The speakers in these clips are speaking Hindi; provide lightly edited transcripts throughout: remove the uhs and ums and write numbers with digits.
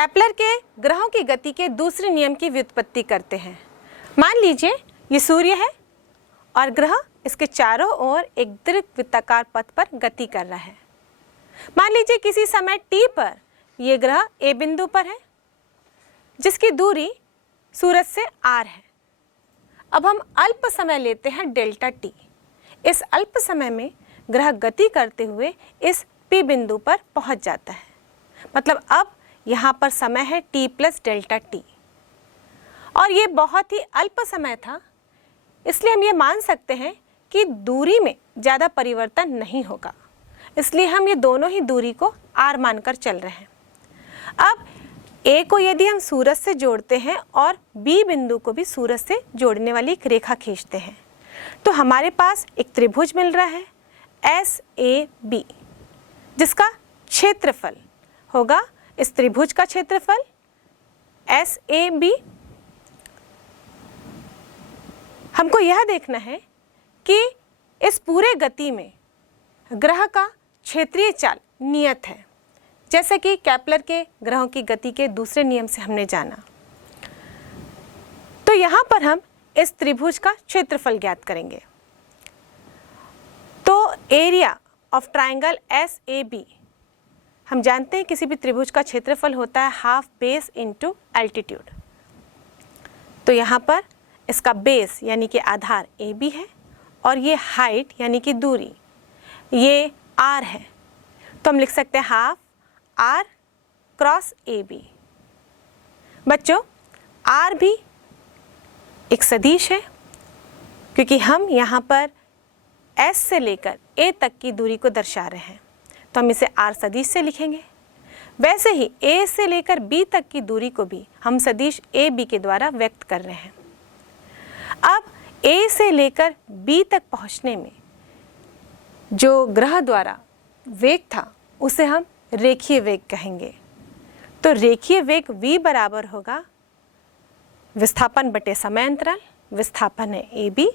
केपलर के ग्रहों की गति के दूसरे नियम की व्युत्पत्ति करते हैं। मान लीजिए ये सूर्य है और ग्रह इसके चारों ओर एक दीर्घवृत्ताकार पथ पर गति कर रहा है। मान लीजिए किसी समय t पर यह ग्रह A बिंदु पर है जिसकी दूरी सूरज से r है। अब हम अल्प समय लेते हैं डेल्टा t। इस अल्प समय में ग्रह गति करते हुए इस P बिंदु पर पहुंच जाता है। मतलब अब यहाँ पर समय है t प्लस डेल्टा t और ये बहुत ही अल्प समय था, इसलिए हम ये मान सकते हैं कि दूरी में ज़्यादा परिवर्तन नहीं होगा। इसलिए हम ये दोनों ही दूरी को r मानकर चल रहे हैं। अब A को यदि हम सूरज से जोड़ते हैं और B बिंदु को भी सूरज से जोड़ने वाली एक रेखा खींचते हैं तो हमारे पास एक त्रिभुज मिल रहा है SAB, जिसका क्षेत्रफल होगा, इस त्रिभुज का क्षेत्रफल SAB। हमको यह देखना है कि इस पूरे गति में ग्रह का क्षेत्रीय चाल नियत है, जैसे कि केपलर के ग्रहों की गति के दूसरे नियम से हमने जाना। तो यहाँ पर हम इस त्रिभुज का क्षेत्रफल ज्ञात करेंगे। तो एरिया ऑफ ट्राइंगल SAB, हम जानते हैं किसी भी त्रिभुज का क्षेत्रफल होता है हाफ बेस इनटू एल्टीट्यूड। तो यहाँ पर इसका बेस यानी कि आधार AB है और ये हाइट यानी कि दूरी ये R है। तो हम लिख सकते हैं हाफ R क्रॉस AB। बच्चों R भी एक सदिश है क्योंकि हम यहाँ पर S से लेकर A तक की दूरी को दर्शा रहे हैं, तो हम इसे R सदिश से लिखेंगे। वैसे ही A से लेकर B तक की दूरी को भी हम सदिश AB के द्वारा व्यक्त कर रहे हैं। अब A से लेकर B तक पहुंचने में जो ग्रह द्वारा वेग था उसे हम रेखीय वेग कहेंगे। तो रेखीय वेग V बराबर होगा विस्थापन बटे समय अंतराल। विस्थापन है AB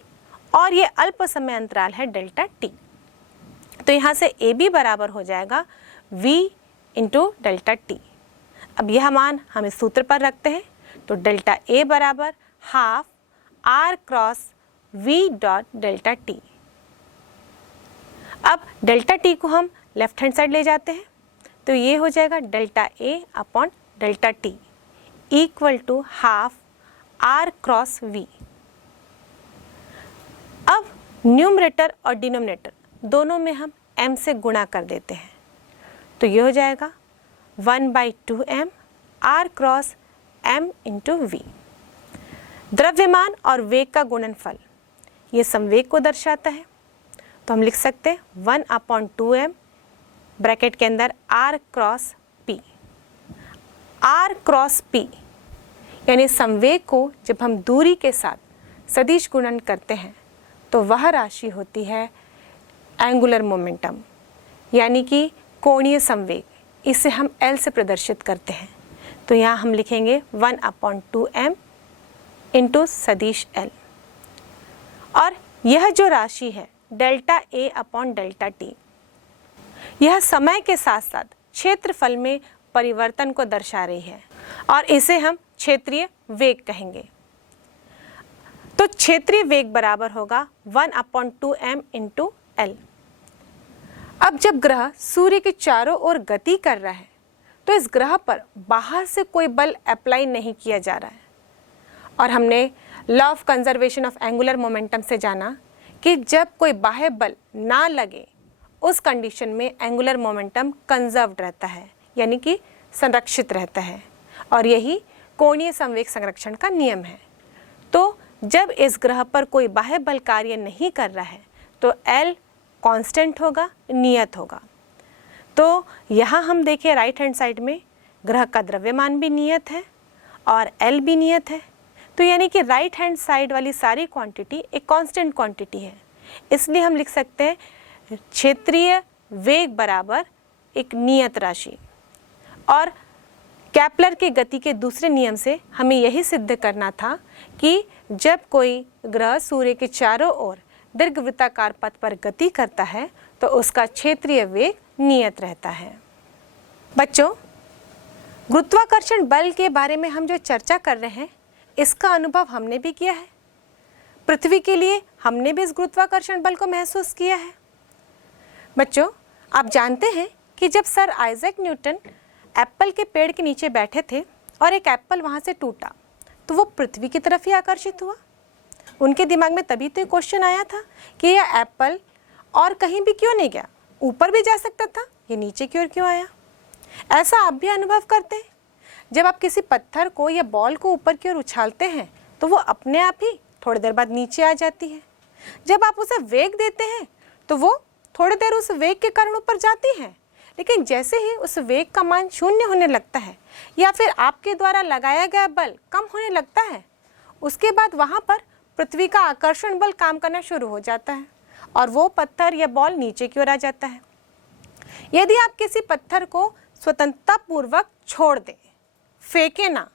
और ये अल्प समय अंतराल है डेल्टा t। तो यहाँ से AB बराबर हो जाएगा V इंटू डेल्टा t। अब यह मान हम इस सूत्र पर रखते हैं, तो डेल्टा A बराबर half R cross V dot delta t। अब डेल्टा t को हम लेफ्ट हैंड साइड ले जाते हैं, तो ये हो जाएगा delta A upon delta t equal to half R cross V। अब न्यूमरेटर और डिनोमिनेटर दोनों में हम m से गुणा कर देते हैं, तो ये हो जाएगा 1/2m R cross m into V। द्रव्यमान और वेग का गुणनफल ये संवेग को दर्शाता है, तो हम लिख सकते हैं 1/2m ब्रैकेट के अंदर R cross P। R cross P यानी संवेग को जब हम दूरी के साथ सदिश गुणन करते हैं तो वह राशि होती है एंगुलर मोमेंटम यानी कि कोणीय संवेग। इसे हम L से प्रदर्शित करते हैं, तो यहाँ हम लिखेंगे 1/2m इंटू सदिश L। और यह जो राशि है delta A upon delta t, यह समय के साथ साथ क्षेत्रफल में परिवर्तन को दर्शा रही है और इसे हम क्षेत्रीय वेग कहेंगे। तो क्षेत्रीय वेग बराबर होगा 1/2m इंटू L। अब जब ग्रह सूर्य के चारों ओर गति कर रहा है तो इस ग्रह पर बाहर से कोई बल अप्लाई नहीं किया जा रहा है, और हमने law of conservation of angular momentum से जाना कि जब कोई बाह्य बल ना लगे उस कंडीशन में एंगुलर मोमेंटम कंजर्व्ड रहता है यानी कि संरक्षित रहता है, और यही कोणीय संवेग संरक्षण का नियम है। तो जब इस ग्रह पर कोई बाह्य बल कार्य नहीं कर रहा है तो L कांस्टेंट होगा, नियत होगा। तो यहाँ हम देखें राइट हैंड साइड में ग्रह का द्रव्यमान भी नियत है और L भी नियत है, तो यानी कि राइट हैंड साइड वाली सारी क्वांटिटी एक कांस्टेंट क्वांटिटी है। इसलिए हम लिख सकते हैं क्षेत्रीय वेग बराबर एक नियत राशि। और केपलर के गति के दूसरे नियम से हमें यही सिद्ध करना था कि जब कोई ग्रह सूर्य के चारों ओर दीर्घवृत्ताकार पथ पर गति करता है तो उसका क्षेत्रीय वेग नियत रहता है। बच्चों, गुरुत्वाकर्षण बल के बारे में हम जो चर्चा कर रहे हैं इसका अनुभव हमने भी किया है। पृथ्वी के लिए हमने भी इस गुरुत्वाकर्षण बल को महसूस किया है। बच्चों, आप जानते हैं कि जब सर आइजैक न्यूटन एप्पल के पेड़ के नीचे बैठे थे और एक एप्पल वहाँ से टूटा तो वो पृथ्वी की तरफ ही आकर्षित हुआ। उनके दिमाग में तभी तो क्वेश्चन आया था कि यह एप्पल और कहीं भी क्यों नहीं गया, ऊपर भी जा सकता था, ये नीचे की ओर क्यों आया। ऐसा आप भी अनुभव करते हैं। जब आप किसी पत्थर को या बॉल को ऊपर की ओर उछालते हैं तो वो अपने आप ही थोड़ी देर बाद नीचे आ जाती है। जब आप उसे वेग देते हैं तो वो थोड़ी देर उस वेग के कारण ऊपर जाती है, लेकिन जैसे ही उस वेग का मान शून्य होने लगता है या फिर आपके द्वारा लगाया गया बल कम होने लगता है, उसके बाद वहाँ पर पृथ्वी का आकर्षण बल काम करना शुरू हो जाता है और वो पत्थर या बॉल नीचे की ओर आ जाता है। यदि आप किसी पत्थर को स्वतंत्रता पूर्वक छोड़ दें, फेंके ना,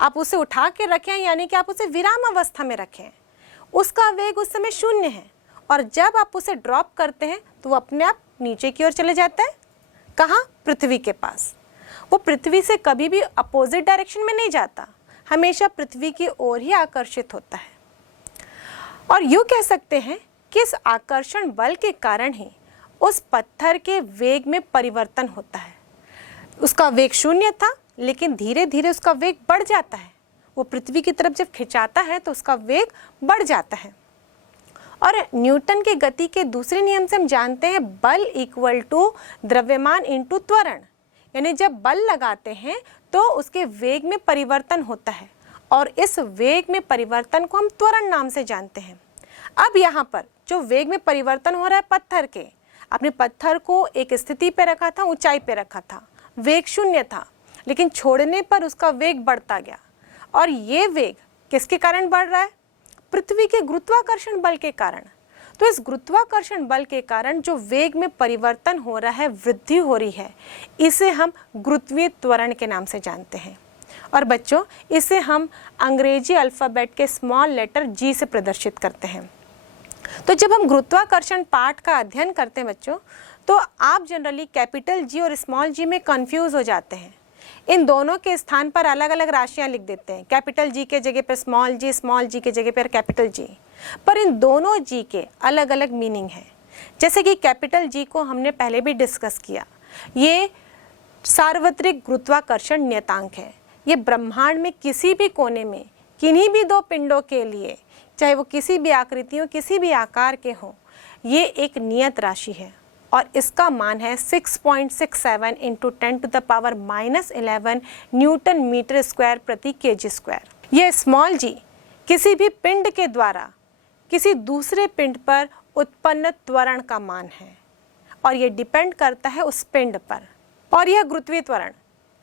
आप उसे उठा के रखें, यानी कि आप उसे विराम अवस्था में रखें, उसका वेग उस समय शून्य है और जब आप उसे ड्रॉप करते हैं तो वो अपने आप नीचे की ओर चले जाता है। कहाँ? पृथ्वी के पास। वो पृथ्वी से कभी भी अपोजिट डायरेक्शन में नहीं जाता, हमेशा पृथ्वी की ओर ही आकर्षित होता है। और यूँ कह सकते हैं कि इस आकर्षण बल के कारण ही उस पत्थर के वेग में परिवर्तन होता है। उसका वेग शून्य था, लेकिन धीरे धीरे उसका वेग बढ़ जाता है। वो पृथ्वी की तरफ जब खिंचाता है तो उसका वेग बढ़ जाता है। और न्यूटन के गति के दूसरे नियम से हम जानते हैं बल इक्वल टू द्रव्यमान इंटू त्वरण, यानी जब बल लगाते हैं तो उसके वेग में परिवर्तन होता है और इस वेग में परिवर्तन को हम त्वरण नाम से जानते हैं। अब यहाँ पर जो वेग में परिवर्तन हो रहा है पत्थर के, आपने पत्थर को एक स्थिति पे रखा था, ऊंचाई पे रखा था, वेग शून्य था, लेकिन छोड़ने पर उसका वेग बढ़ता गया। और ये वेग किसके कारण बढ़ रहा है? पृथ्वी के गुरुत्वाकर्षण बल के कारण। तो इस गुरुत्वाकर्षण बल के कारण जो वेग में परिवर्तन हो रहा है, वृद्धि हो रही है, इसे हम गुरुत्वीय त्वरण के नाम से जानते हैं। और बच्चों, इसे हम अंग्रेजी अल्फ़ाबेट के स्मॉल लेटर जी से प्रदर्शित करते हैं। तो जब हम गुरुत्वाकर्षण पाठ का अध्ययन करते हैं बच्चों, तो आप जनरली कैपिटल जी और स्मॉल जी में कंफ्यूज हो जाते हैं। इन दोनों के स्थान पर अलग अलग राशियां लिख देते हैं। कैपिटल जी के जगह पर स्मॉल जी के जगह पर कैपिटल जी, पर इन दोनों जी के अलग अलग मीनिंग है। जैसे कि कैपिटल जी को हमने पहले भी डिस्कस किया, ये सार्वत्रिक गुरुत्वाकर्षण नियतांक है। ये ब्रह्मांड में किसी भी कोने में किन्हीं भी दो पिंडों के लिए, चाहे वो किसी भी आकृतियों किसी भी आकार के हों, ये एक नियत राशि है और इसका मान है 6.67 इंटू 10⁻⁻11 न्यूटन मीटर स्क्वायर प्रति केजी स्क्वायर। यह स्मॉल जी किसी भी पिंड के द्वारा किसी दूसरे पिंड पर उत्पन्न त्वरण का मान है और यह डिपेंड करता है उस पिंड पर। और यह गुरुत्वीय त्वरण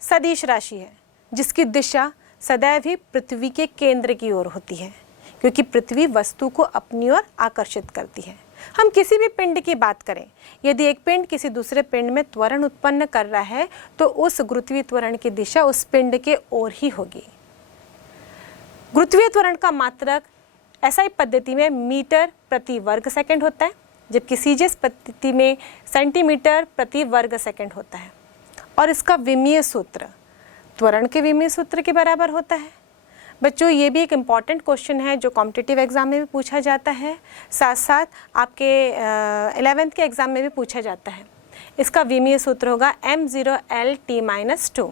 सदिश राशि है जिसकी दिशा सदैव ही पृथ्वी के केंद्र की ओर होती है, क्योंकि पृथ्वी वस्तु को अपनी ओर आकर्षित करती है। हम किसी भी पिंड की बात करें, यदि एक पिंड किसी दूसरे पिंड में त्वरण उत्पन्न कर रहा है तो उस गुरुत्वीय त्वरण की दिशा उस पिंड के ओर ही होगी। गुरुत्वीय त्वरण का मात्रक एसआई पद्धति में मीटर प्रति वर्ग सेकंड होता है, जबकि सीजीएस पद्धति में सेंटीमीटर प्रति वर्ग सेकंड होता है। और इसका विमीय सूत्र त्वरण के विमीय सूत्र के बराबर होता है। बच्चों, ये भी एक इम्पॉर्टेंट क्वेश्चन है जो कॉम्पिटिटिव एग्जाम में भी पूछा जाता है, साथ साथ आपके 11th के एग्जाम में भी पूछा जाता है। इसका विमीय सूत्र होगा m0L_t-2।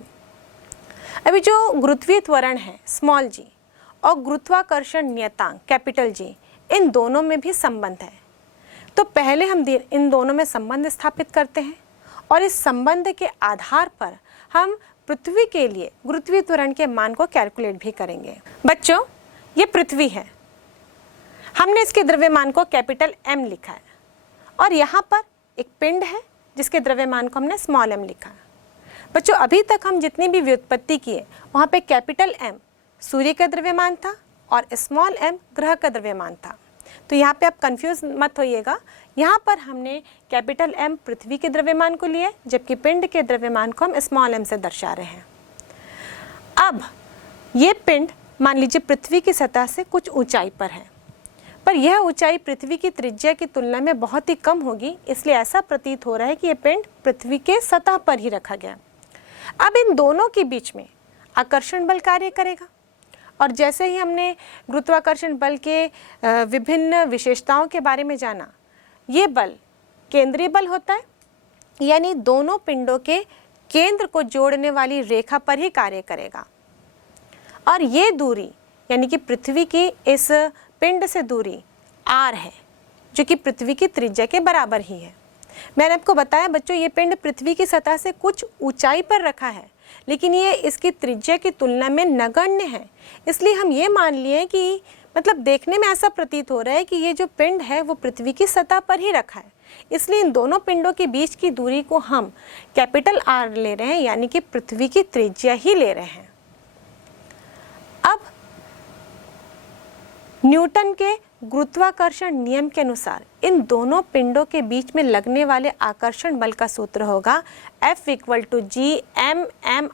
अभी जो गुरुत्वीय त्वरण है स्मॉल जी और गुरुत्वाकर्षण नियतांक कैपिटल जी, इन दोनों में भी संबंध है। तो पहले हम इन दोनों में संबंध स्थापित करते हैं और इस संबंध के आधार पर हम पृथ्वी के लिए गुरुत्वीय त्वरण के मान को कैलकुलेट भी करेंगे। बच्चों, ये पृथ्वी है, हमने इसके द्रव्यमान को कैपिटल M लिखा है और यहाँ पर एक पिंड है जिसके द्रव्यमान को हमने स्मॉल m लिखा है। बच्चों, अभी तक हम जितनी भी व्युत्पत्ति किए वहाँ पे कैपिटल M सूर्य का द्रव्यमान था और स्मॉल m ग्रह का द्रव्यमान था। तो यहाँ पे आप कंफ्यूज मत होइएगा, यहाँ पर हमने कैपिटल M पृथ्वी के द्रव्यमान को लिया, जबकि पिंड के द्रव्यमान को हम स्मॉल m से दर्शा रहे हैं। अब ये पिंड मान लीजिए पृथ्वी की सतह से कुछ ऊंचाई पर है, पर यह ऊंचाई पृथ्वी की त्रिज्या की तुलना में बहुत ही कम होगी, इसलिए ऐसा प्रतीत हो रहा है कि यह पिंड पृथ्वी के सतह पर ही रखा गया। अब इन दोनों के बीच में आकर्षण बल कार्य करेगा, और जैसे ही हमने गुरुत्वाकर्षण बल के विभिन्न विशेषताओं के बारे में जाना, ये बल केंद्रीय बल होता है, यानी दोनों पिंडों के केंद्र को जोड़ने वाली रेखा पर ही कार्य करेगा। और ये दूरी यानी कि पृथ्वी की इस पिंड से दूरी r है, जो कि पृथ्वी की त्रिज्या के बराबर ही है। मैंने आपको बताया बच्चों, ये पिंड पृथ्वी की सतह से कुछ ऊंचाई पर रखा है, लेकिन ये इसकी त्रिज्या की तुलना में नगण्य है। इसलिए हम ये मान लिए कि मतलब देखने में ऐसा प्रतीत हो रहा है कि ये जो पिंड है वो पृथ्वी की सतह पर ही रखा है। इसलिए इन दोनों पिंडों के बीच की दूरी को हम कैपिटल R ले रहे हैं, यानी कि पृथ्वी की त्रिज्या ही ले रहे हैं। अब न्यूटन के गुरुत्वाकर्षण नियम के अनुसार इन दोनों पिंडों के बीच में लगने वाले आकर्षण बल का सूत्र होगा F = G(m)m/r²।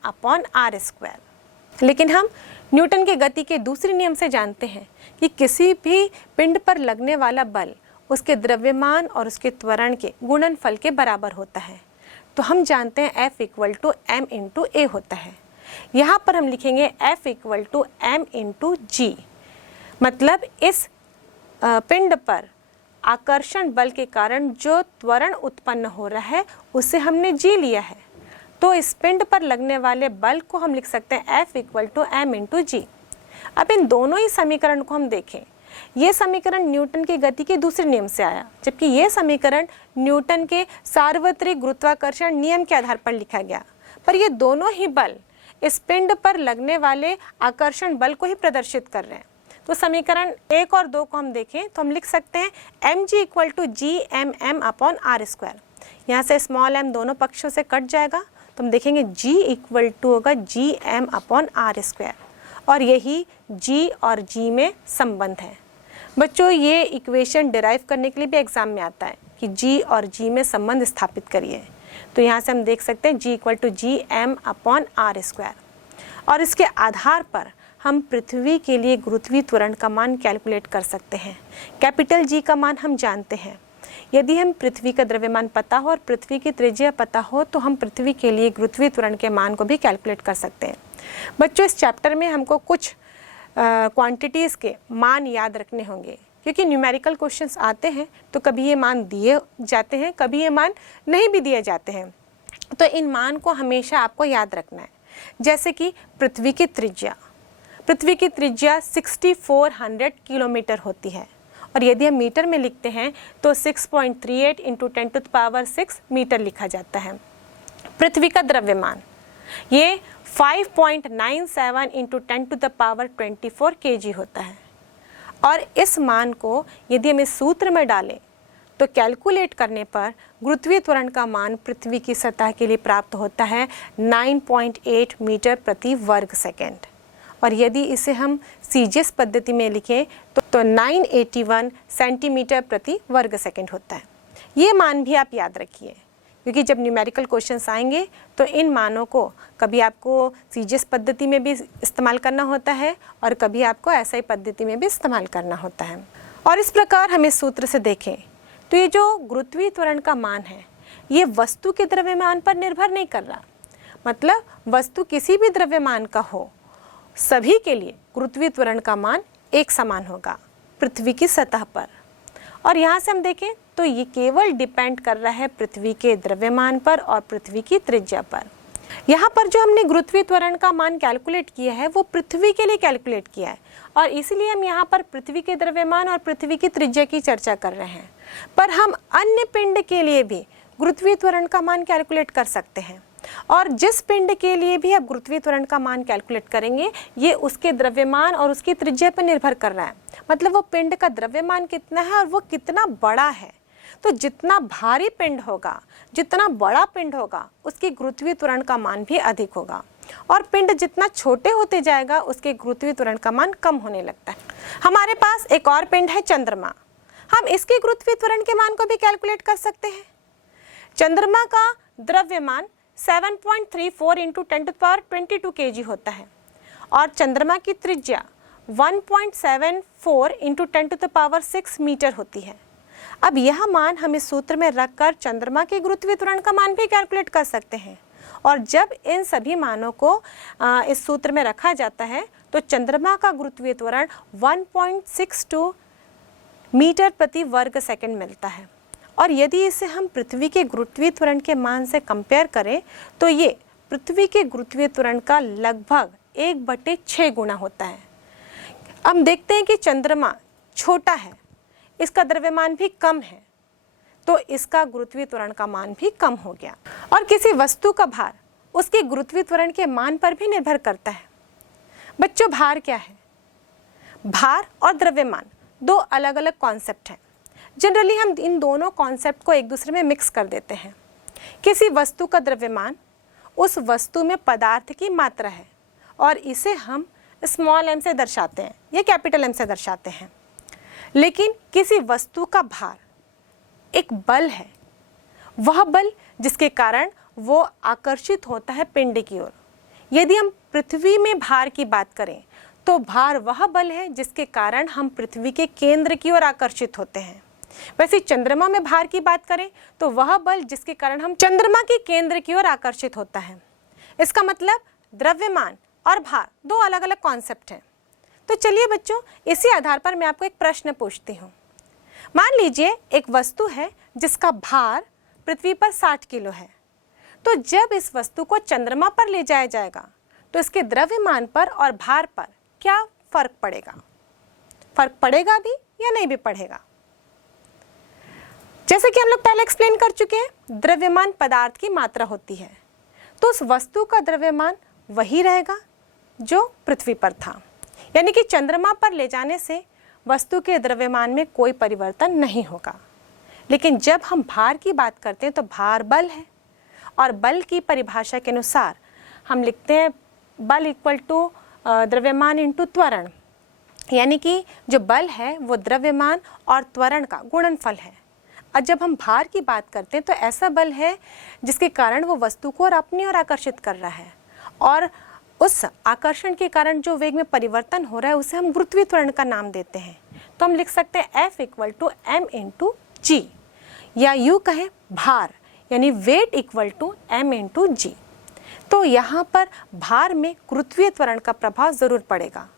लेकिन हम न्यूटन के गति के दूसरे नियम से जानते हैं कि किसी भी पिंड पर लगने वाला बल उसके द्रव्यमान और उसके त्वरण के गुणनफल के बराबर होता है। तो हम जानते हैं F = m/a होता है। यहाँ पर हम लिखेंगे F = m/g, मतलब इस पिंड पर आकर्षण बल के कारण जो त्वरण उत्पन्न हो रहा है उसे हमने g लिया है, तो इस पिंड पर लगने वाले बल को हम लिख सकते हैं F = m/g। अब इन दोनों ही समीकरण को हम देखें, ये समीकरण न्यूटन के गति के दूसरे नियम से आया, जबकि ये समीकरण न्यूटन के सार्वत्रिक गुरुत्वाकर्षण नियम के आधार पर लिखा गया। पर ये दोनों ही बल इस पिंड पर लगने वाले आकर्षण बल को ही प्रदर्शित कर रहे हैं। तो समीकरण 1 और 2 को हम देखें तो हम लिख सकते हैं mg = Gmm/r²। यहाँ से स्मॉल m दोनों पक्षों से कट जाएगा, तो हम देखेंगे g = होगा Gm/r², और यही g और g में संबंध है। बच्चों, ये इक्वेशन डिराइव करने के लिए भी एग्जाम में आता है कि g और g में संबंध स्थापित करिए। तो यहाँ से हम देख सकते हैं g = Gm/r², और इसके आधार पर हम पृथ्वी के लिए गुरुत्वीय त्वरण का मान कैलकुलेट कर सकते हैं। कैपिटल G का मान हम जानते हैं। यदि हम पृथ्वी का द्रव्यमान पता हो और पृथ्वी की त्रिज्या पता हो तो हम पृथ्वी के लिए गुरुत्वीय त्वरण के मान को भी कैलकुलेट कर सकते हैं। बच्चों, इस चैप्टर में हमको कुछ क्वांटिटीज़ के मान याद रखने होंगे, क्योंकि न्यूमेरिकल क्वेश्चंस आते हैं तो कभी ये मान दिए जाते हैं, कभी ये मान नहीं भी दिए जाते हैं। तो इन मान को हमेशा आपको याद रखना है। जैसे कि पृथ्वी की त्रिज्या 6400 किलोमीटर होती है, और यदि हम मीटर में लिखते हैं तो 6.38 × 10⁶ मीटर लिखा जाता है। पृथ्वी का द्रव्यमान ये 5.97 × 10⁻24 kg होता है, और इस मान को यदि हम इस सूत्र में डालें तो कैलकुलेट करने पर गुरुत्वीय त्वरण का मान पृथ्वी की सतह के लिए प्राप्त होता है 9.8 मीटर प्रति वर्ग सेकेंड, और यदि इसे हम CGS पद्धति में लिखें तो 981 सेंटीमीटर प्रति वर्ग सेकेंड होता है। ये मान भी आप याद रखिए, क्योंकि जब न्यूमेरिकल क्वेश्चंस आएंगे तो इन मानों को कभी आपको CGS पद्धति में भी इस्तेमाल करना होता है और कभी आपको SI पद्धति में भी इस्तेमाल करना होता है। और इस प्रकार हम इस सूत्र से देखें तो ये जो गुरुत्वीय त्वरण का मान है ये वस्तु के द्रव्यमान पर निर्भर नहीं कर रहा, मतलब वस्तु किसी भी द्रव्यमान का हो, सभी के लिए गुरुत्वीय त्वरण का मान एक समान होगा पृथ्वी की सतह पर। और यहाँ से हम देखें तो ये केवल डिपेंड कर रहा है पृथ्वी के द्रव्यमान पर और पृथ्वी की त्रिज्या पर। यहाँ पर जो हमने गुरुत्वीय त्वरण का मान कैलकुलेट किया है वो पृथ्वी के लिए कैलकुलेट किया है, और इसीलिए हम यहाँ पर पृथ्वी के द्रव्यमान और पृथ्वी की त्रिज्या की चर्चा कर रहे हैं। पर हम अन्य पिंड के लिए भी गुरुत्वीय त्वरण का मान कैलकुलेट कर सकते हैं, और जिस पिंड के लिए भी आप गुरुत्वीय त्वरण का मान कैलकुलेट करेंगे ये उसके द्रव्यमान और उसकी त्रिज्या पर निर्भर कर रहा है, मतलब वो पिंड का द्रव्यमान कितना है और वो कितना बड़ा है। तो जितना भारी पिंड होगा, जितना बड़ा पिंड होगा, उसकी गुरुत्वीय त्वरण का मान भी अधिक होगा, और पिंड जितना छोटे होते जाएगा उसके गुरुत्वीय त्वरण का मान कम होने लगता है। हमारे पास एक और पिंड है चंद्रमा, हम इसके गुरुत्वीय त्वरण के मान को भी कैलकुलेट कर सकते हैं। चंद्रमा का द्रव्यमान 7.34 × 10⁻22 kg होता है, और चंद्रमा की त्रिज्या 1.74 × 10⁻6 मीटर होती है। अब यह मान हम इस सूत्र में रखकर चंद्रमा के गुरुत्वीय त्वरण का मान भी कैलकुलेट कर सकते हैं, और जब इन सभी मानों को इस सूत्र में रखा जाता है तो चंद्रमा का गुरुत्वीय त्वरण 1.62 मीटर प्रति वर्ग सेकंड मिलता है। और यदि इसे हम पृथ्वी के गुरुत्वीय त्वरण के मान से कंपेयर करें तो ये पृथ्वी के गुरुत्वीय त्वरण का लगभग 1/6 गुना होता है। हम देखते हैं कि चंद्रमा छोटा है, इसका द्रव्यमान भी कम है, तो इसका गुरुत्वीय त्वरण का मान भी कम हो गया। और किसी वस्तु का भार उसके गुरुत्वीय त्वरण के मान पर भी निर्भर करता है। बच्चों, भार क्या है? भार और द्रव्यमान दो अलग अलग कॉन्सेप्ट हैं। जनरली हम इन दोनों कॉन्सेप्ट को एक दूसरे में मिक्स कर देते हैं। किसी वस्तु का द्रव्यमान उस वस्तु में पदार्थ की मात्रा है और इसे हम स्मॉल m से दर्शाते हैं या कैपिटल M से दर्शाते हैं। लेकिन किसी वस्तु का भार एक बल है, वह बल जिसके कारण वो आकर्षित होता है पिंड की ओर। यदि हम पृथ्वी में भार की बात करें तो भार वह बल है जिसके कारण हम पृथ्वी के केंद्र की ओर आकर्षित होते हैं। वैसे चंद्रमा में भार की बात करें तो वह बल जिसके कारण हम चंद्रमा के केंद्र की ओर आकर्षित होता है। इसका मतलब द्रव्यमान और भार दो अलग अलग कॉन्सेप्ट हैं। तो चलिए बच्चों, इसी आधार पर मैं आपको एक प्रश्न पूछती हूँ। मान लीजिए एक वस्तु है जिसका भार पृथ्वी पर 60 किलो है। तो जब इस वस्तु को चंद्रमा पर ले जाया जाएगा तो इसके द्रव्यमान पर और भार पर क्या फर्क पड़ेगा? फर्क पड़ेगा भी या नहीं भी पड़ेगा? जैसे कि हम लोग पहले एक्सप्लेन कर चुके हैं, द्रव्यमान पदार्थ की मात्रा होती है, तो उस वस्तु का द्रव्यमान वही रहेगा जो पृथ्वी पर था। यानी कि चंद्रमा पर ले जाने से वस्तु के द्रव्यमान में कोई परिवर्तन नहीं होगा। लेकिन जब हम भार की बात करते हैं तो भार बल है, और बल की परिभाषा के अनुसार हम लिखते हैं बल इक्वल टू द्रव्यमान इंटू त्वरण। यानी कि जो बल है वो द्रव्यमान और त्वरण का गुणनफल है। और जब हम भार की बात करते हैं तो ऐसा बल है जिसके कारण वो वस्तु को और अपनी ओर आकर्षित कर रहा है, और उस आकर्षण के कारण जो वेग में परिवर्तन हो रहा है उसे हम गुरुत्वीय त्वरण का नाम देते हैं। तो हम लिख सकते हैं F equal to M into g, या यूँ कहें भार यानी weight equal to M into g. तो यहाँ पर भार में गुरुत्वीय त्वरण का प्रभाव ज़रूर पड़ेगा।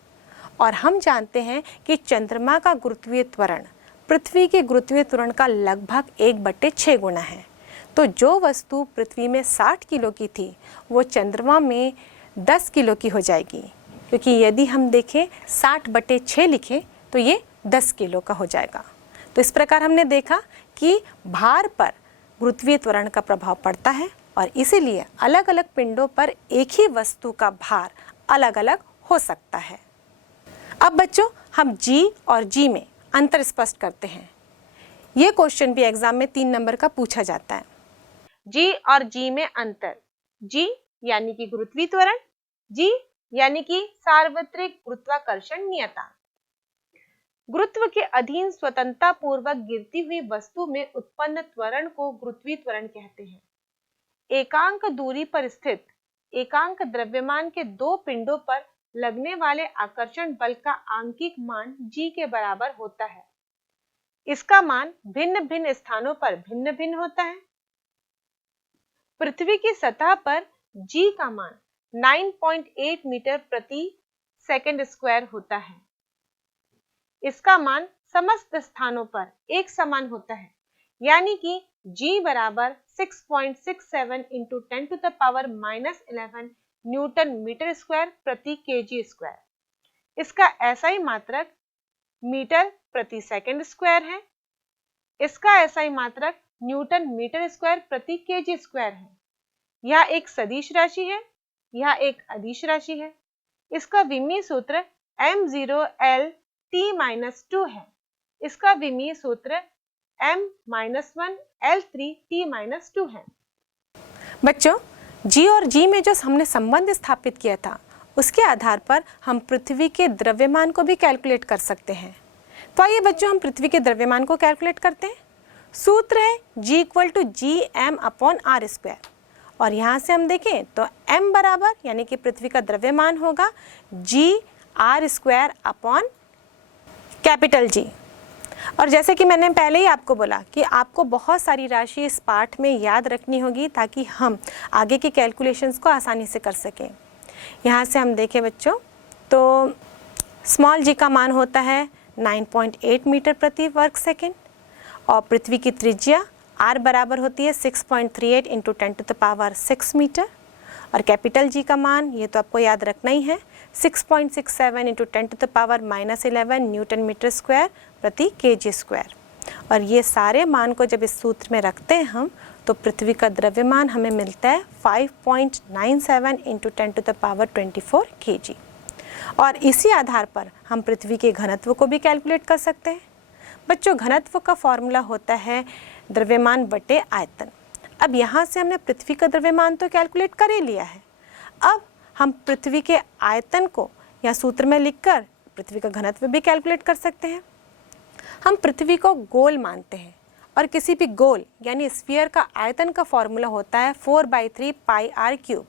और हम जानते हैं कि चंद्रमा का गुरुत्वीय त्वरण पृथ्वी के गुरुत्वीय त्वरण का लगभग 1/6 गुना है। तो जो वस्तु पृथ्वी में 60 किलो की थी वो चंद्रमा में 10 किलो की हो जाएगी, क्योंकि यदि हम देखें 60/6 लिखें तो ये 10 किलो का हो जाएगा। तो इस प्रकार हमने देखा कि भार पर गुरुत्वीय त्वरण का प्रभाव पड़ता है, और इसीलिए अलग अलग पिंडों पर एक ही वस्तु का भार अलग अलग हो सकता है। अब बच्चों, हम G और G में अंतर स्पष्ट करते हैं। ये क्वेश्चन भी एग्जाम में 3 नंबर का पूछा जाता है। G और G में अंतर। G यानी कि गुरुत्वीय त्वरण, G यानी कि सार्वत्रिक गुरुत्वाकर्षण नियतांक। गुरुत्व के अधीन स्वतंत्रता पूर्वक गिरती हुई वस्तु में उत्पन्न त्वरण को गुरुत्वीय त्वरण कहते हैं। एकांक दूरी पर स्थित एकांक द्रव्यमान के दो पिंडों पर लगने वाले आकर्षण बल का आंकिक मान G के बराबर होता है। इसका मान भिन्न भिन्न स्थानों पर भिन्न भिन्न होता है। पृथ्वी की सतह पर G का मान 9.8 मीटर प्रति सेकंड स्क्वायर होता है। इसका मान समस्त स्थानों पर एक समान होता है, यानी कि G बराबर 6.67 into 10 to the power -11 newton metre square प्रति केजी स्क्वायर। इसका SI मात्रक मीटर प्रति सेकंड स्क्वायर है। इसका SI मात्रक न्यूटन मीटर स्क्वायर प्रति केजी स्क्वायर है। यह एक सदिश राशि है, यह एक अदिश राशि है। इसका विमीय सूत्र m0L_t-2 है। इसका विमीय सूत्र m-1L3t-2 है। बच्चों, G और G में जो हमने संबंध स्थापित किया था उसके आधार पर हम पृथ्वी के द्रव्यमान को भी कैलकुलेट कर सकते हैं। तो आइए बच्चों, हम पृथ्वी के द्रव्यमान को कैलकुलेट करते हैं। सूत्र है G इक्वल टू Gm/r², और यहाँ से हम देखें तो m बराबर यानी कि पृथ्वी का द्रव्यमान होगा G r² upon capital G। और जैसे कि मैंने पहले ही आपको बोला कि आपको बहुत सारी राशि इस पाठ में याद रखनी होगी ताकि हम आगे के कैलकुलेशंस को आसानी से कर सकें। यहाँ से हम देखें बच्चों तो स्मॉल g का मान होता है 9.8 मीटर प्रति वर्ग सेकेंड और पृथ्वी की त्रिज्या r बराबर होती है 6.38 इंटू 10⁻6 मीटर और कैपिटल G का मान ये तो आपको याद रखना ही है 6.67 इंटू 10⁻11 न्यूटन मीटर स्क्वायर प्रति kg स्क्वायर। और ये सारे मान को जब इस सूत्र में रखते हैं हम तो पृथ्वी का द्रव्यमान हमें मिलता है 5.97 इंटू 10⁻24 kg। और इसी आधार पर हम पृथ्वी के घनत्व को भी कैलकुलेट कर सकते हैं। बच्चों घनत्व का फॉर्मूला होता है द्रव्यमान बटे आयतन। अब यहाँ से हमने पृथ्वी का द्रव्यमान तो कैलकुलेट कर ही लिया है, अब हम पृथ्वी के आयतन को या सूत्र में लिखकर पृथ्वी का घनत्व भी कैलकुलेट कर सकते हैं। हम पृथ्वी को गोल मानते हैं और किसी भी गोल यानी स्फीयर का आयतन का फॉर्मूला होता है 4/3 पाई r क्यूब।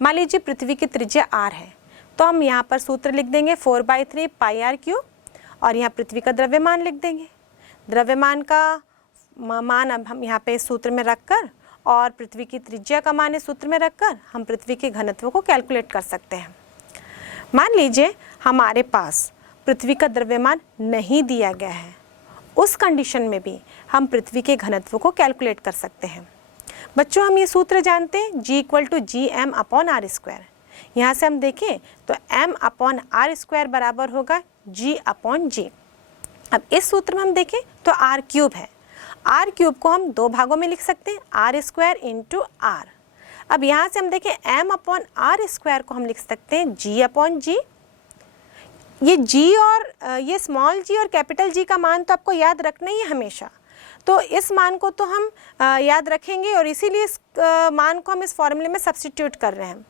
मान लीजिए पृथ्वी की त्रिज्या r है तो हम यहाँ पर सूत्र लिख देंगे 4/3 पाई r क्यूब और यहाँ पृथ्वी का द्रव्यमान लिख देंगे। द्रव्यमान का मान अब हम यहाँ पे इस सूत्र में रखकर और पृथ्वी की त्रिज्या का मान इस सूत्र में रखकर हम पृथ्वी के घनत्व को कैलकुलेट कर सकते हैं। मान लीजिए हमारे पास पृथ्वी का द्रव्यमान नहीं दिया गया है, उस कंडीशन में भी हम पृथ्वी के घनत्व को कैलकुलेट कर सकते हैं। बच्चों हम ये सूत्र जानते हैं G = Gm/r²। यहाँ से हम देखें तो m/r² बराबर होगा G/G। अब इस सूत्र में हम देखें तो r³ है, r³ को हम दो भागों में लिख सकते हैं r² इंटू r। अब यहाँ से हम देखें m/r² को हम लिख सकते हैं G/G। ये G और ये स्मॉल g और कैपिटल G का मान तो आपको याद रखना ही है हमेशा, तो इस मान को तो हम याद रखेंगे और इसीलिए इस मान को हम इस फॉर्मूले में सब्स्टिट्यूट कर रहे हैं।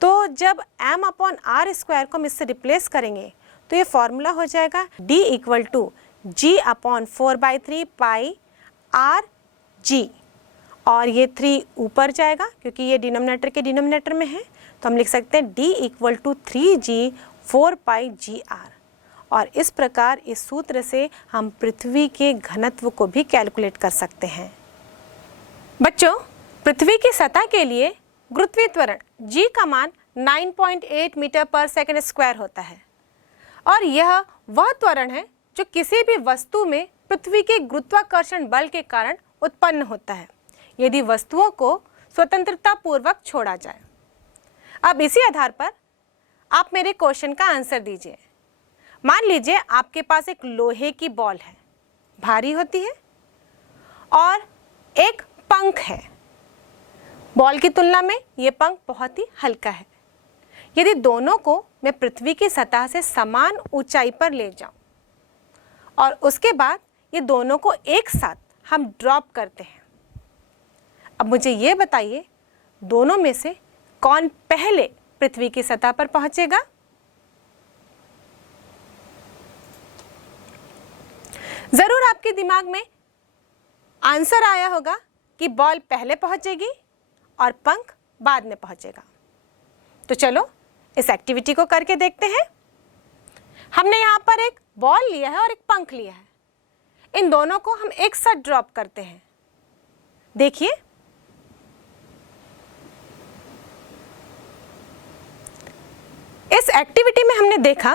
तो जब m/r² को हम इससे रिप्लेस करेंगे तो ये फॉर्मूला हो जाएगा D = G/4/3 पाई r g और ये 3 ऊपर जाएगा क्योंकि ये डिनोमिनेटर के डिनोमिनेटर में है, तो हम लिख सकते हैं D = 3g 4 पाई gr। और इस प्रकार इस सूत्र से हम पृथ्वी के घनत्व को भी कैलकुलेट कर सकते हैं। बच्चों पृथ्वी की सतह के लिए गुरुत्वीय त्वरण g का मान 9.8 मीटर पर सेकंड स्क्वायर होता है और यह वह त्वरण है जो किसी भी वस्तु में पृथ्वी के गुरुत्वाकर्षण बल के कारण उत्पन्न होता है यदि वस्तुओं को स्वतंत्रता पूर्वक छोड़ा जाए। अब इसी आधार पर आप मेरे क्वेश्चन का आंसर दीजिए। मान लीजिए आपके पास एक लोहे की बॉल है, भारी होती है, और एक पंख है। बॉल की तुलना में ये पंख बहुत ही हल्का है। यदि दोनों को मैं पृथ्वी की सतह से समान ऊंचाई पर ले जाऊं और उसके बाद ये दोनों को एक साथ हम ड्रॉप करते हैं, अब मुझे ये बताइए दोनों में से कौन पहले पृथ्वी की सतह पर पहुंचेगा? जरूर आपके दिमाग में आंसर आया होगा कि बॉल पहले पहुंचेगी और पंख बाद में पहुंचेगा। तो चलो इस एक्टिविटी को करके देखते हैं। हमने यहाँ पर एक बॉल लिया है और एक पंख लिया है, इन दोनों को हम एक साथ ड्रॉप करते हैं। देखिए इस एक्टिविटी में हमने देखा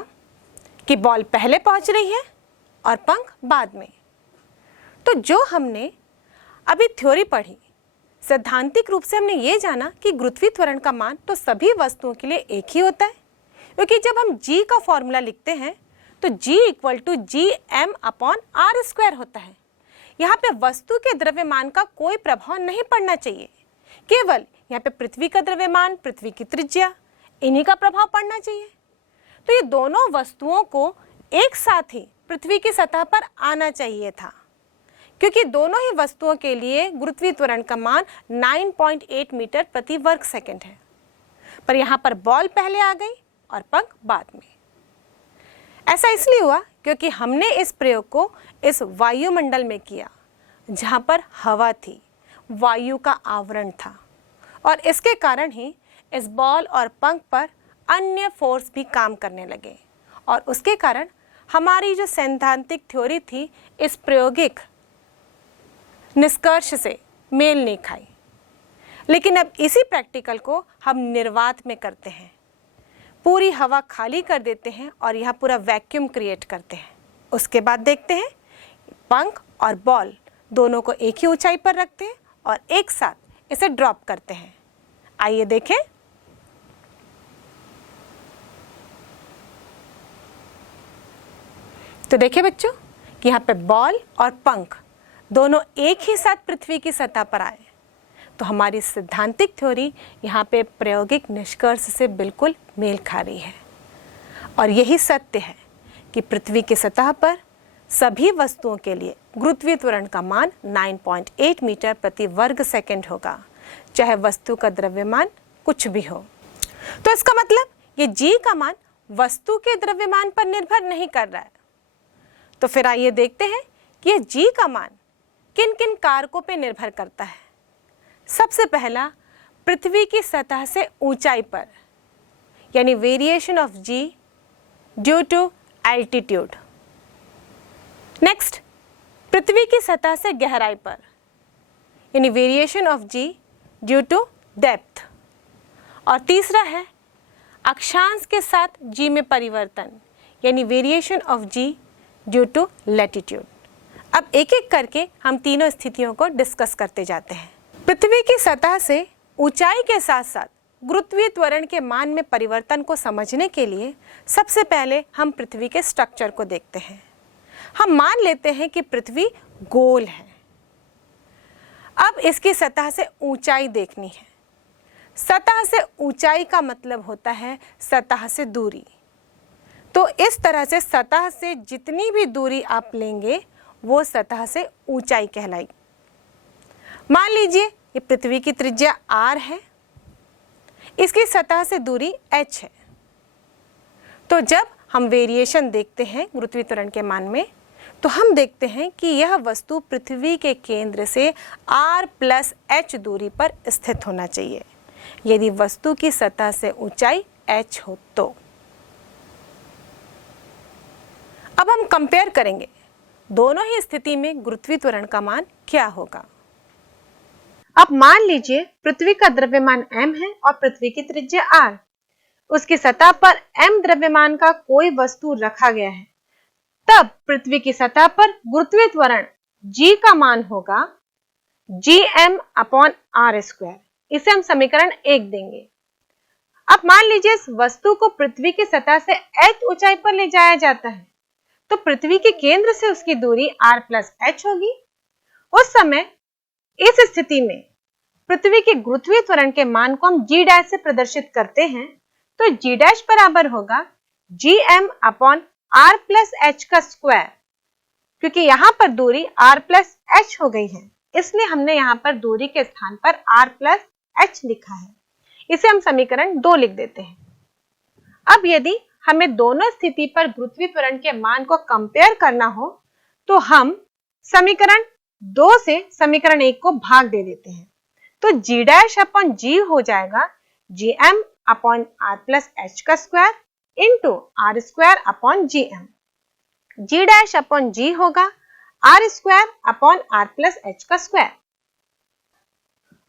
कि बॉल पहले पहुंच रही है और पंख बाद में। तो जो हमने अभी थ्योरी पढ़ी, सैद्धांतिक रूप से हमने ये जाना कि गुरुत्वीय त्वरण का मान तो सभी वस्तुओं के लिए एक ही होता है, क्योंकि जब हम g का फॉर्मूला लिखते हैं तो g = Gm/r² होता है। यहाँ पे वस्तु के द्रव्यमान का कोई प्रभाव नहीं पड़ना चाहिए, केवल यहाँ पे पृथ्वी का द्रव्यमान, पृथ्वी की त्रिज्या, इन्हीं का प्रभाव पड़ना चाहिए। तो ये दोनों वस्तुओं को एक साथ ही पृथ्वी की सतह पर आना चाहिए था, क्योंकि दोनों ही वस्तुओं के लिए गुरुत्वीय त्वरण का मान 9.8 मीटर प्रति वर्ग सेकंड है। पर यहाँ पर बॉल पहले आ गई और पंख बाद में। ऐसा इसलिए हुआ क्योंकि हमने इस प्रयोग को इस वायुमंडल में किया जहाँ पर हवा थी, वायु का आवरण था, और इसके कारण ही इस बॉल और पंख पर अन्य फोर्स भी काम करने लगे और उसके कारण हमारी जो सैद्धांतिक थ्योरी थी इस प्रायोगिक निष्कर्ष से मेल नहीं खाई। लेकिन अब इसी प्रैक्टिकल को हम निर्वात में करते हैं, पूरी हवा खाली कर देते हैं और यहाँ पूरा वैक्यूम क्रिएट करते हैं। उसके बाद देखते हैं पंख और बॉल दोनों को एक ही ऊंचाई पर रखते हैं और एक साथ इसे ड्रॉप करते हैं। आइए देखें। तो देखिए बच्चों कि यहाँ पे बॉल और पंख दोनों एक ही साथ पृथ्वी की सतह पर आए, तो हमारी सैद्धांतिक थ्योरी यहाँ पे प्रायोगिक निष्कर्ष से बिल्कुल मेल खा रही है। और यही सत्य है कि पृथ्वी की सतह पर सभी वस्तुओं के लिए गुरुत्वीय त्वरण का मान 9.8 मीटर प्रति वर्ग सेकंड होगा, चाहे वस्तु का द्रव्यमान कुछ भी हो। तो इसका मतलब ये g का मान वस्तु के द्रव्यमान पर निर्भर नहीं कर रहा है। तो फिर आइए देखते हैं कि ये g का मान किन किन कारकों पे निर्भर करता है। सबसे पहला, पृथ्वी की सतह से ऊंचाई पर, यानी variation of g due to altitude. Next, पृथ्वी की सतह से गहराई पर, यानी variation of g due to depth. और तीसरा है अक्षांश के साथ g में परिवर्तन, यानी variation of g due to latitude. अब एक एक करके हम तीनों स्थितियों को डिस्कस करते जाते हैं। पृथ्वी की सतह से ऊंचाई के साथ साथ गुरुत्वीय त्वरण के मान में परिवर्तन को समझने के लिए सबसे पहले हम पृथ्वी के स्ट्रक्चर को देखते हैं। हम मान लेते हैं कि पृथ्वी गोल है। अब इसकी सतह से ऊंचाई देखनी है। सतह से ऊंचाई का मतलब होता है सतह से दूरी। तो इस तरह से सतह से जितनी भी दूरी आप लेंगे वो सतह से ऊंचाई कहलाई। मान लीजिए ये पृथ्वी की त्रिज्या r है, इसकी सतह से दूरी h है। तो जब हम वेरिएशन देखते हैं गुरुत्वीय त्वरण के मान में, तो हम देखते हैं कि यह वस्तु पृथ्वी के केंद्र से r प्लस h दूरी पर स्थित होना चाहिए, यदि वस्तु की सतह से ऊंचाई h हो तो। अब हम कंपेयर करेंगे दोनों ही स्थिति में गुरुत्वीय त्वरण का मान क्या होगा। अब मान लीजिए पृथ्वी का द्रव्यमान m है और पृथ्वी की त्रिज्या r। उसकी सतह पर m द्रव्यमान का कोई वस्तु रखा गया है, तब पृथ्वी की सतह पर गुरुत्वीय त्वरण g का मान होगा gm/r²। इसे हम समीकरण 1 देंगे। अब मान लीजिए इस वस्तु को पृथ्वी की सतह से h ऊंचाई पर ले जाया जाता है, तो पृथ्वी के केंद्र से उसकी दूरी r प्लस h होगी। उस समय इस स्थिति में पृथ्वी के गुरुत्वीय त्वरण के मान को हम g' से प्रदर्शित करते हैं, तो g' बराबर होगा gm/r प्लस h का स्क्वायर। क्योंकि यहाँ पर दूरी r प्लस h हो गई है, इसलिए हमने यहाँ पर दूरी के स्थान पर r प्लस h लिखा है। इसे हम समीकरण 2 लिख देते हैं। अब यदि हमें दोनों स्थिति पर गुरुत्वीय त्वरण के मान को कंपेयर करना हो, तो हम समीकरण 2 से समीकरण 1 को भाग दे देते हैं। तो g' हो जाएगा gm/r प्लस h का स्क्वायर इंटू r²/gm। g' होगा r²/r प्लस h का स्क्वायर।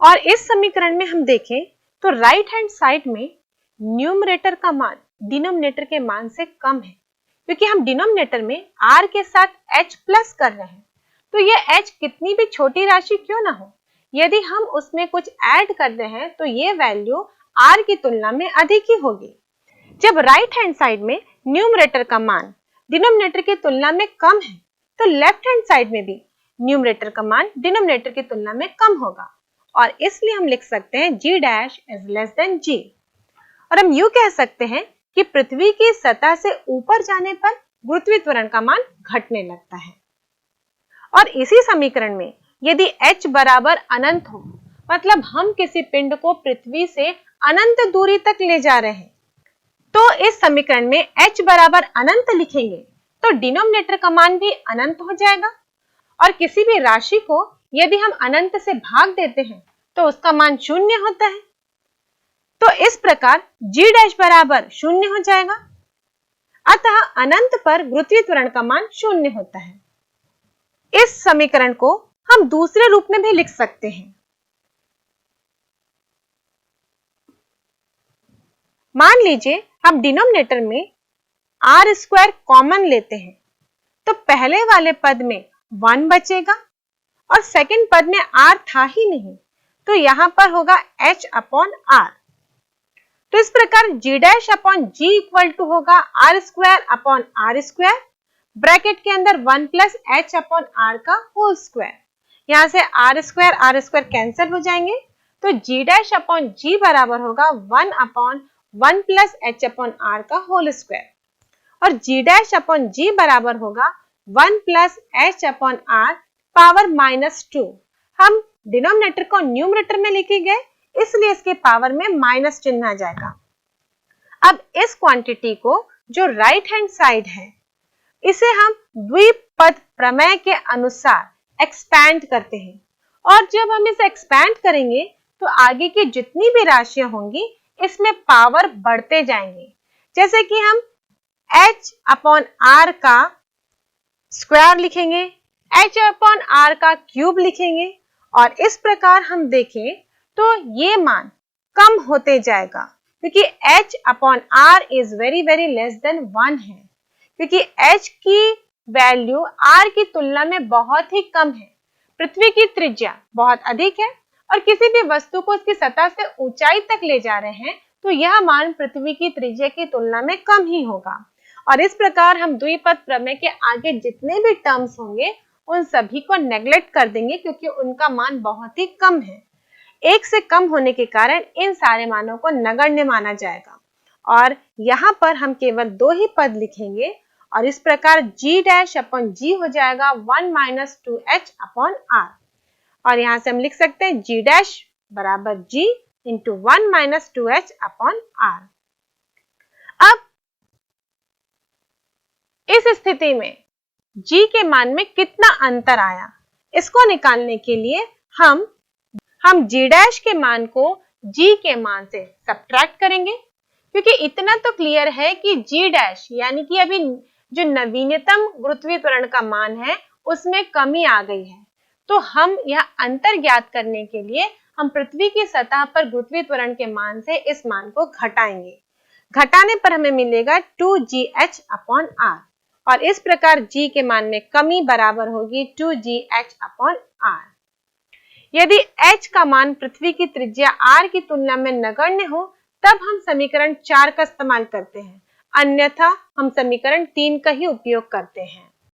और इस समीकरण में हम देखें तो राइट हैंड साइड में न्यूमरेटर का मान डिनोमिनेटर के मान से कम है, क्योंकि हम डिनोमिनेटर में r के साथ h प्लस कर रहे हैं। तो ये h कितनी भी छोटी राशि क्यों ना हो, यदि हम उसमें कुछ ऐड कर रहे हैं तो ये वैल्यू r की तुलना में अधिक ही होगी। जब राइट हैंड साइड में न्यूमरेटर का मान डिनोमिनेटर की तुलना में कम है, तो लेफ्ट हैंड साइड में भी न्यूमरेटर का मान डिनोमिनेटर की तुलना में कम होगा, और इसलिए हम लिख सकते हैं g' is less than g। और हम यूं कह सकते हैं कि पृथ्वी की सतह से ऊपर जाने पर गुरुत्वीय त्वरण का मान घटने लगता है। और इसी समीकरण में यदि h बराबर अनंत हो, मतलब हम किसी पिंड को पृथ्वी से अनंत दूरी तक ले जा रहे हैं, तो इस समीकरण में h बराबर अनंत लिखेंगे तो डिनोमिनेटर का मान भी अनंत हो जाएगा। और किसी भी राशि को यदि हम अनंत से भाग देते हैं तो उसका मान 0 होता है। तो इस प्रकार g' बराबर 0 हो जाएगा। अतः अनंत पर गुरुत्वीय त्वरण का मान 0 होता है। इस समीकरण को हम दूसरे रूप में भी लिख सकते हैं। मान लीजिए हम डिनोमिनेटर में आर स्क्वायर कॉमन लेते हैं, तो पहले वाले पद में 1 बचेगा और सेकंड पद में r था ही नहीं, तो यहां पर होगा h अपॉन r। तो इस प्रकार g dash upon g equal to होगा r square upon r square, bracket के अंदर 1 प्लस h अपॉन r का होल स्क्वायर। यहां से r स्क्वायर कैंसिल हो जाएंगे, तो g डैश अपॉन g बराबर होगा 1 upon 1 plus h upon r का होल स्क्वायर, और g डैश अपॉन g बराबर होगा 1 plus h upon r power -2। हम डिनोमिनेटर को न्यूमरेटर में लेके गए, इसलिए इसके पावर में माइनस चिन्ह आ जाएगा। अब इस क्वांटिटी को जो राइट हैंड साइड है, इसे हम द्विपद प्रमेय के अनुसार एक्सपैंड करते हैं, और जब हम इसे एक्सपैंड करेंगे तो आगे की जितनी भी राशियां होंगी इसमें पावर बढ़ते जाएंगे। जैसे कि हम h अपॉन r का स्क्वायर लिखेंगे, h अपॉन r का क्यूब लिखेंगे, और इस प्रकार हम देखें तो ये मान कम होते जाएगा, क्योंकि h upon r is very very less than 1 है, क्योंकि h की वैल्यू r की तुलना में बहुत ही कम है। पृथ्वी की त्रिज्या बहुत अधिक है और किसी भी वस्तु को उसकी सतह से ऊंचाई तक ले जा रहे हैं, तो यह मान पृथ्वी की त्रिज्या की तुलना में कम ही होगा। और इस प्रकार हम द्विपद प्रमेय के आगे जितने भी टर्म्स होंगे उन सभी को नेग्लेक्ट कर देंगे, क्योंकि उनका मान बहुत ही कम है। 1 से कम होने के कारण इन सारे मानों को नगण्य माना जाएगा, और यहाँ पर हम केवल 2 ही पद लिखेंगे, और इस प्रकार g डैश अपॉन g हो जाएगा 1 माइनस 2h अपॉन r, और यहाँ से हम लिख सकते हैं g डैश बराबर g into 1 minus 2h upon r। अब इस स्थिति में g के मान में कितना अंतर आया, इसको निकालने के लिए हम g डैश के मान को g के मान से सब्ट्रैक्ट करेंगे, क्योंकि इतना तो क्लियर है कि g डैश यानी कि अभी जो नवीनतम गुरुत्वीय त्वरण का मान है उसमें कमी आ गई है। तो हम यह अंतर ज्ञात करने के लिए हम पृथ्वी की सतह पर गुरुत्वीय त्वरण के मान से इस मान को घटाएंगे। घटाने पर हमें मिलेगा 2gh अपॉन r, और इस प्रकार g के मान में कमी बराबर होगी 2gh अपॉन r। यदि h का मान पृथ्वी की त्रिज्या r की तुलना में नगण्य हो, तब हम समीकरण 4 का इस्तेमाल करते हैं, अन्यथा हम समीकरण 3 का ही उपयोग करते हैं।